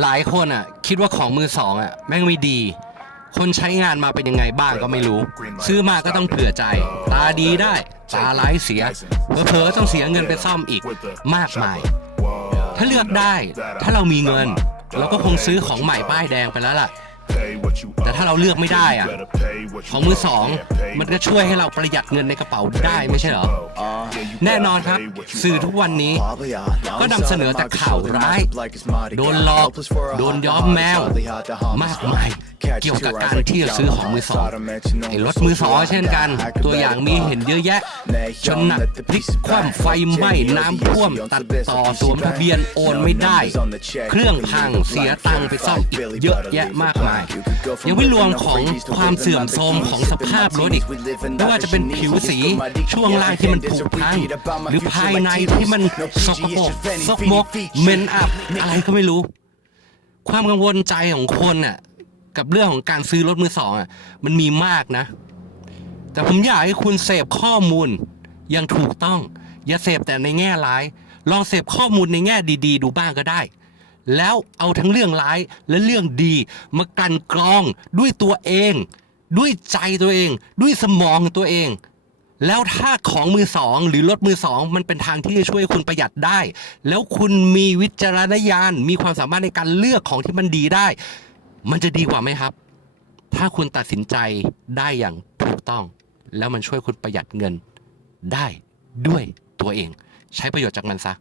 หลายคนอะคิดว่าของมือสองอะแม่งไม่ดี คนใช้งานมาเป็นยังไงบ้างก็ไม่รู้ ซื้อมาก็ต้องเผื่อใจ ตาดีได้ ตาร้ายเสียเผลอๆต้องเสียเงินไปซ่อมอีกมากมาย ถ้าเลือกได้ ถ้าเรามีเงิน เราก็คงซื้อของใหม่ป้ายแดงไปแล้วล่ะ แต่ถ้าเราเลือกไม่ได้อะขขอองงมืมืออสสอองงมัมันนก็ก็ช่ช่ววยยให้ให้เราเราประหยัดเงินในกระเป๋าได้ได้ไม่ไม่ใช่ใช่เหเหรรออแน่แน่นนออนนคครัรับบสื่สื่ออทุทุกกวันนี้ ก็นำเสนอแต่ข่าวร้าย โดนหลอก โดนย้อมแมว มากมาย เกี่ยวกับการที่จะซื้อของมือสองไอ้รถมือสองเช่นกัน ตัวอย่างมีเห็นเยอะแยะจนหนักพลิกคว่ำไฟไหม้น้ำท่วมตัดต่อสวมทะเบียนโอนไม่ได้ เครื่องพังเสียตังค์ไปซ่อมอีกเยอะแยะมากมาย ยังไม่รวมของความเสื่อมโทรมของสภาพรถอีกไม่ว่าจะเป็นผิวสีช่วงล่างที่มันผุพังหรือภายในที่มันสกปรกซกมกเหม็นอับอะไรก็ไม่รู้ ความกังวลใจของคนน่ะ กับเรื่องของการซื้อรถมือสองอะมันมีมากนะ แต่ผมอยากให้คุณเสพข้อมูลอยังถูกต้อง อย่าเสพแต่ในแง่ร้าย ลองเสพข้อมูลในแง่ดี ๆ ดูบ้างก็ได้ แล้วเอาทั้งเรื่องร้ายและเรื่องดี มากันกรองด้วยตัวเอง ด้วยใจตัวเอง ด้วยสมองตัวเองแล้วถ้าของมือสองหรือรถมือสองมันเป็นทางที่จะช่วยคุณประหยัดได้ แล้วคุณมีวิจารณญาณมีความสามารถในการเลือกของที่มันดีได้ มันจะดีกว่าไหมครับ ถ้าคุณตัดสินใจได้อย่างถูกต้อง แล้วมันช่วยคุณประหยัดเงินได้ด้วยตัวเอง ใช้ประโยชน์จากมันซะ